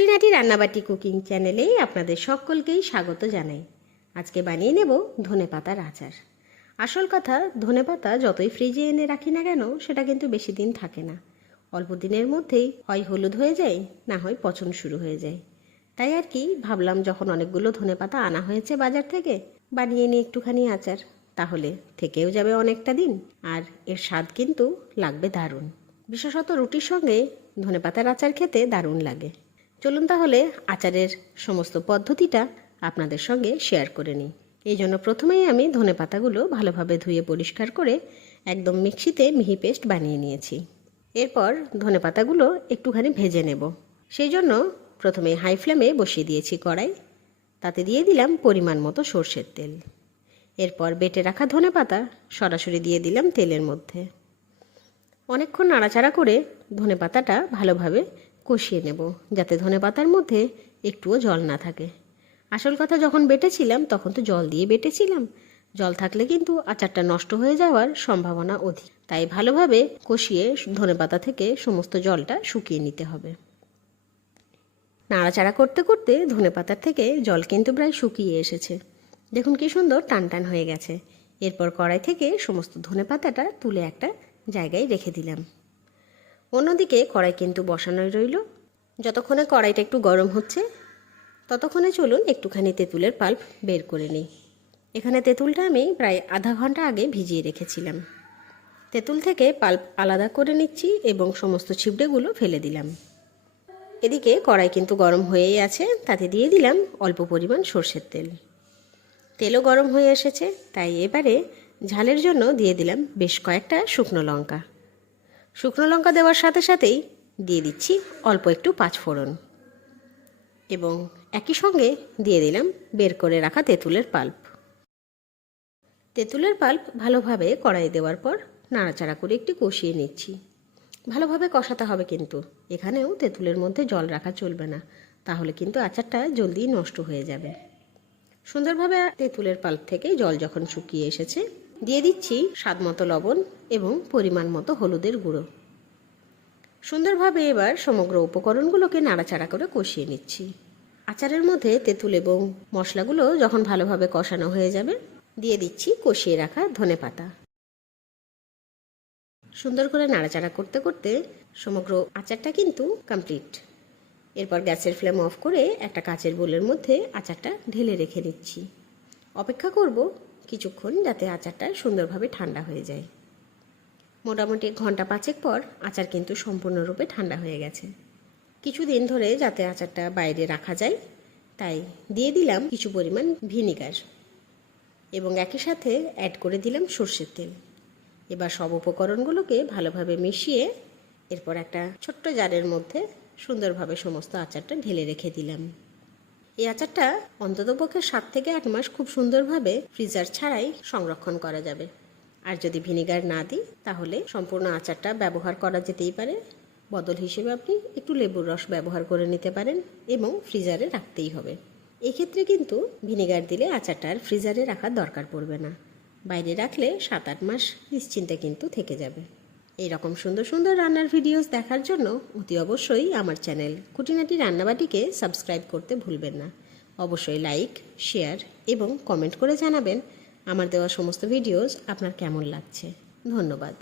খুঁটিনাটি রান্নাবাটি কুকিং চ্যানেলেই আপনাদের সকলকেই স্বাগত জানাই। আজকে বানিয়ে নেব ধনে পাতার আচার। আসল কথা ধনে পাতা যতই ফ্রিজে এনে রাখি না কেন, সেটা কিন্তু বেশি দিন থাকে না। অল্প দিনের মধ্যেই হয় হলুদ হয়ে যায়, না হয় পচন শুরু হয়ে যায়। তাই আর কি, ভাবলাম যখন অনেকগুলো ধনে পাতা আনা হয়েছে বাজার থেকে, বানিয়ে নিই একটুখানি আচার। তাহলে থেকেও যাবে অনেকটা দিন, আর এর স্বাদ কিন্তু লাগবে দারুণ। বিশেষত রুটির সঙ্গে ধনেপাতার আচার খেতে দারুণ লাগে। চলুন তাহলে আচারের সমস্ত পদ্ধতিটা আপনাদের সঙ্গে শেয়ার করে নিই। এই জন্য প্রথমেই আমি ধনেপাতাগুলো ভালোভাবে ধুয়ে পরিষ্কার করে একদম মিক্সিতে মিহি পেস্ট বানিয়ে নিয়েছি। এরপর ধনেপাতাগুলো একটুখানি ভেজে নেব। সেই জন্য প্রথমে হাই ফ্লেমে বসিয়ে দিয়েছি কড়াই। তাতে দিয়ে দিলাম পরিমাণ মতো সর্ষের তেল। এরপর বেটে রাখা ধনেপাতা সরাসরি দিয়ে দিলাম তেলের মধ্যে। অনেকক্ষণ নাড়াচাড়া করে ধনে পাতাটা ভালোভাবে কষিয়ে নেব, যাতে ধনে পাতার মধ্যে একটুও জল না থাকে। আসল কথা, যখন বেটেছিলাম, তখন তো জল দিয়ে বেটেছিলাম। জল থাকলে কিন্তু আচারটা নষ্ট হয়ে যাওয়ার সম্ভাবনা অধিক। তাই ভালোভাবে কষিয়ে ধনে পাতা থেকে সমস্ত জলটা শুকিয়ে নিতে হবে। নাড়াচাড়া করতে করতে ধনে পাতার থেকে জল কিন্তু প্রায় শুকিয়ে এসেছে। দেখুন কি সুন্দর টান টান হয়ে গেছে। এরপর কড়াই থেকে সমস্ত ধনে পাতাটা তুলে একটা জায়গায় রেখে দিলাম। অন্যদিকে কড়াই কিন্তু বসানোই রইল। যতক্ষণে কড়াইটা একটু গরম হচ্ছে, ততক্ষণে চলুন একটুখানি তেঁতুলের পাল্প বের করে নিই। এখানে তেঁতুলটা আমি প্রায় আধা ঘণ্টা আগে ভিজিয়ে রেখেছিলাম। তেঁতুল থেকে পাল্প আলাদা করে নিচ্ছি এবং সমস্ত ছিপড়েগুলো ফেলে দিলাম। এদিকে কড়াই কিন্তু গরম হয়েই আছে, তাতে দিয়ে দিলাম অল্প পরিমাণ সর্ষের তেল। তেলও গরম হয়ে এসেছে, তাই এবারে ঝালের জন্য দিয়ে দিলাম বেশ কয়েকটা শুকনো লঙ্কা। শুকনো লঙ্কা দেওয়ার সাথে সাথেই দিয়ে দিচ্ছি অল্প একটু পাঁচফোড়ন এবং একই সঙ্গে দিয়ে দিলাম বের করে রাখা তেঁতুলের পাল্প। তেঁতুলের পাল্প ভালোভাবে কড়াই দেওয়ার পর নাড়াচাড়া করে একটু কষিয়ে নিচ্ছি। ভালোভাবে কষাতে হবে কিন্তু, এখানেও তেঁতুলের মধ্যে জল রাখা চলবে না, তাহলে কিন্তু আচারটা জলদি নষ্ট হয়ে যাবে। সুন্দরভাবে তেঁতুলের পাল্প থেকে জল যখন শুকিয়ে এসেছে দিয়ে দিচ্ছি স্বাদ মতো লবণ এবং পরিমাণ মতো হলুদের গুঁড়ো। সুন্দরভাবে এবার সমগ্র উপকরণগুলোকে নাড়াচাড়া করে কষিয়ে নিচ্ছি। আচারের মধ্যে তেঁতুল এবং মশলাগুলো যখন ভালোভাবে কষানো হয়ে যাবে, দিয়ে দিচ্ছি কষিয়ে রাখা ধনে পাতা। সুন্দর করে নাড়াচাড়া করতে করতে সমগ্র আচারটা কিন্তু কমপ্লিট এরপর গ্যাসের ফ্লেম অফ করে একটা কাচের বোলের মধ্যে আচারটা ঢেলে রেখে দিচ্ছি। অপেক্ষা করব কিছুক্ষণ যাতে আচারটা সুন্দরভাবে ঠান্ডা হয়ে যায়। মোটামুটি ঘণ্টা পাঁচেক পর আচার কিন্তু সম্পূর্ণরূপে ঠান্ডা হয়ে গেছে। কিছুদিন ধরে যাতে আচারটা বাইরে রাখা যায়, তাই দিয়ে দিলাম কিছু পরিমাণ ভিনিগার এবং একই সাথে অ্যাড করে দিলাম সর্ষের তেল। এবার সব উপকরণগুলোকে ভালোভাবে মিশিয়ে এরপর একটা ছোট্ট জারের মধ্যে সুন্দরভাবে সমস্ত আচারটা ঢেলে রেখে দিলাম। এই আচারটা অন্ততপক্ষে সাত থেকে আট মাস খুব সুন্দরভাবে ফ্রিজার ছাড়াই সংরক্ষণ করা যাবে। আর যদি ভিনিগার না দিই, তাহলে সম্পূর্ণ আচারটা ব্যবহার করা যেতেই পারে। বদল হিসেবে আপনি একটু লেবুর রস ব্যবহার করে নিতে পারেন এবং ফ্রিজারে রাখতেই হবে। এক্ষেত্রে কিন্তু ভিনিগার দিলে আচারটা আর ফ্রিজারে রাখার দরকার পড়বে না। বাইরে রাখলে সাত আট মাস নিশ্চিন্তে কিন্তু থেকে যাবে। এই রকম সুন্দর সুন্দর রান্নার ভিডিওস দেখার জন্য অতি অবশ্যই আমার চ্যানেল কুটিনাটি রান্নাবাটিকে সাবস্ক্রাইব করতে ভুলবেন না। অবশ্যই লাইক শেয়ার এবং কমেন্ট করে জানাবেন আমার দেওয়া সমস্ত ভিডিওস আপনার কেমন লাগছে। ধন্যবাদ।